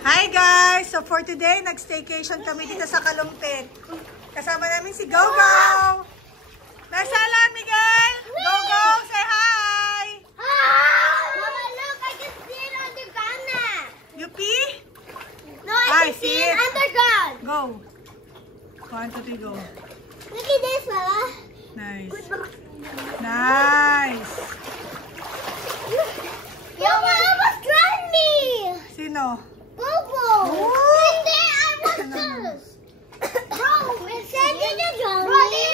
Hi guys! So for today, nag-staycation kami dito sa Kalumpit. Kasama namin si Gogo! Nasala, Miguel! Gogo, say hi! Hi! Mama, look, I can see it underground now. You pee? No, I can see it underground. Go! 1, 2, 3, go. Look at this, Mama. Nice. Nice! Yo, Mama almost drowned me. Sino? Gogo. And then I was just... Bro, it said you didn't drown me.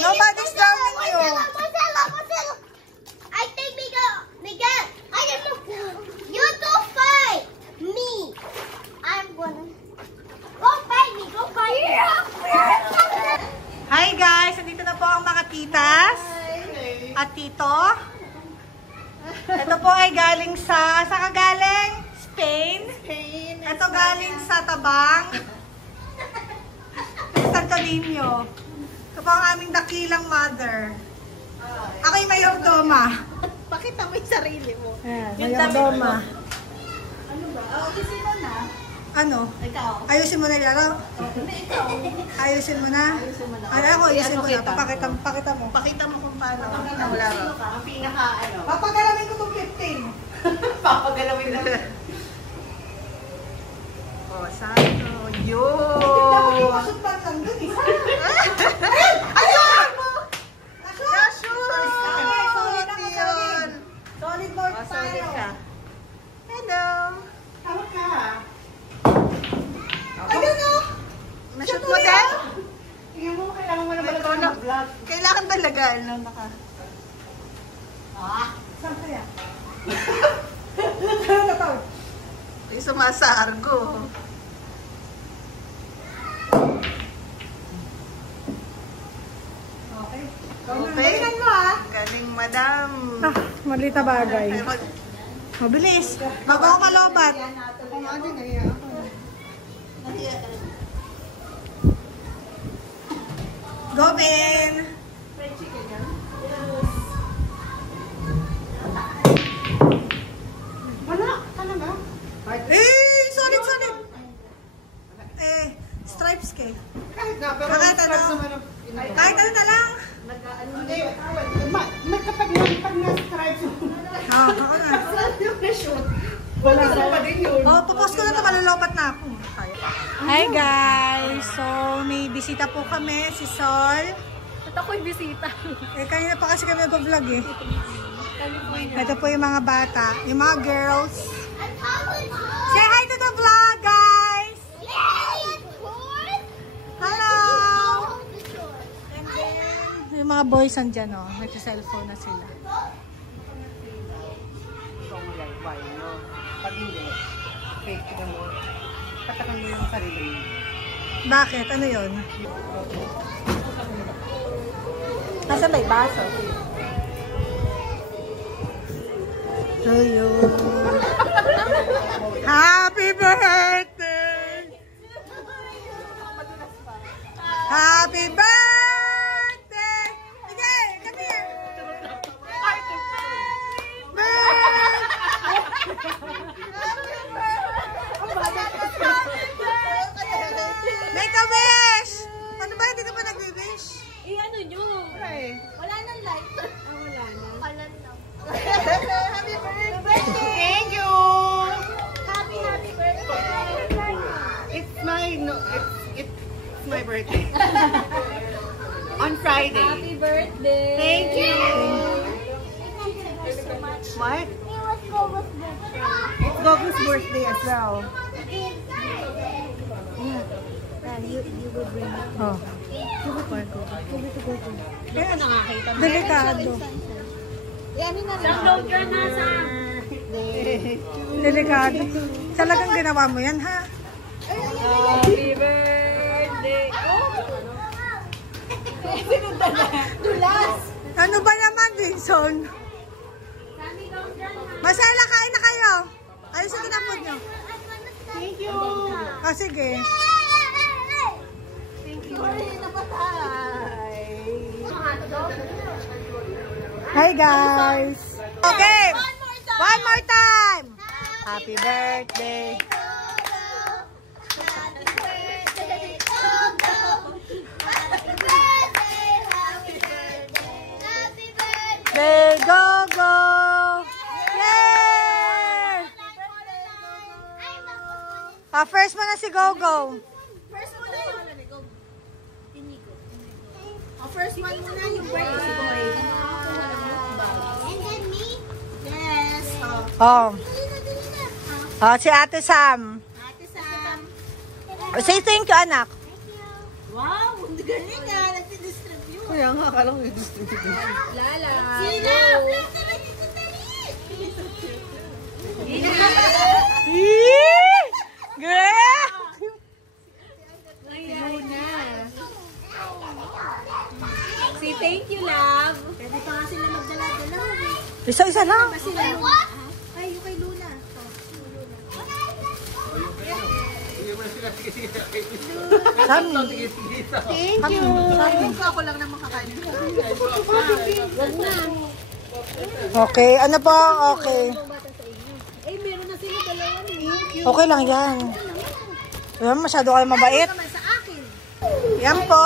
Nobody's drowning you. Marcelo. I think Miguel, I didn't look down. You two fight me. I'm gonna... Go fight me, go fight me. Hi guys! Nandito na po ang mga titas at tito. Ito po ay galing sa... Saan ka galing? Spain. Ito galing sa Tabang. Santo Niño. Ito po ang aming dakilang mother. Ako'y mayordoma. Pakita mo yung sarili mo. Ayan, mayordoma. Ano ba? Ayusin mo na. Ano? Ikaw. Ayusin mo na laro? Hindi, ikaw. Ayusin mo na? Ayusin mo na. Ano ako? Ayusin mo na. Kita. Pakita mo. Pakita mo kung paano. Ang laro. Ang pinaka ano. Papagalawin ko itong 15. Papagalawin na. Oh, sano? Yun! Pasutpan lang dun eh. Ayun! Na-shoot! Solid na yun. Solid board Oh, solid tayo. ka. Hello. Tawag ka ha? Ayun o! Na-shoot mo din? Tingnan mo, kailangan mo na Ikaw talaga na. mag-vlog. Kailangan talaga. Ano, naka... Saan kaya? Saan na tawag? Yung sumasargo. Okay. Okay. Galingan mo ha. Galing, madam. Malita bagay. Ay, Mabilis. Bago ako malobat. Kung ano, naiya ako. Nahiya ka rin. Go, Ben! Fried chicken yan? Wala. Talaga? Solid. Stripes ka. Kahit na, pero Kahit ano. Kahit ano na lang. Kapag na-stripes Oo na. wala pa din yun. Oh, pupost ko na ito. Malulupat na ako. Hi guys! So, may bisita po kami. Si Sol. At ako'y bisita. Kanina pa kasi kami nag-vlog eh. Ito po yung mga bata. Yung mga girls. Say hi to the vlog, guys! Hello! And then, yung mga boys andyan, oh. Nagsa-cellphone na sila. Pag hindi, fake ka mo. Patakan mo yung sarili mo. Bakit? Ano yun? Nasa may baso. So yun. Happy birthday! Happy birthday! Okay, come here! Make a wish! Ano ba? Hindi ka pa nag-wish? Ano nyo? Wala nang light. Wala na. Wala na. Happy birthday! Thank you! Happy birthday. It's my birthday. On Friday. Happy birthday. Thank you! Thank you so much. What? Let's go with birthday. It's Gogo's birthday as well. You will bring it. Oh. Kaya nakakita mo. Delikado. Yan na lang. Download ka na sa... Delikado. Talagang ginawa mo yan, ha? Happy birthday. Dulas. Ano ba naman, Vinson? Masala, kain na kayo. Ayusin ko na food nyo. Thank you! Oh, sige. Thank you! Napatay! Hi, guys. Okay. One more time. Happy birthday. First mo na si Gogo. First muna yung... first one muna yung birthday boy. And then me? Yes. Oh. Si Ate Sam. Ate Sam. Say thank you, anak. Wow, ang galing ah. Nagdidistribute. Kaya nga, akala ko i-distribute. Lala. Sina? Great! Say thank you, love. Pwede pa nga sila magdala-dala. Isa-isa lang. Ay, what? Ay, yung kay Luna. Sammy. Thank you. Ako lang naman kakain. Wag na. Okay, ano po? Okay. Eh, meron na sila dalawa. Thank you. Okay lang yan. Ayan, masyado kayo mabait. Naman sa akin. Yan po,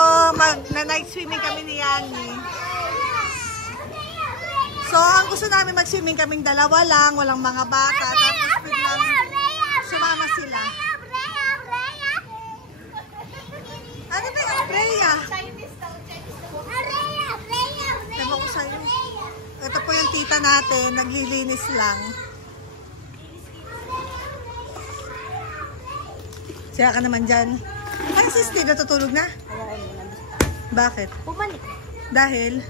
na-night swimming kami ni Yani. So, ang gusto namin mag-swimming kaming dalawa lang, walang mga bata. Tapos biglang sumama sila. Ano ba yung Freya? Ewan ko sa'yo. Ito po yung tita natin, naglilinis lang. Siya ka naman dyan. Ay, si Steve, natutulog na? Bakit? Bumalik. Dahil?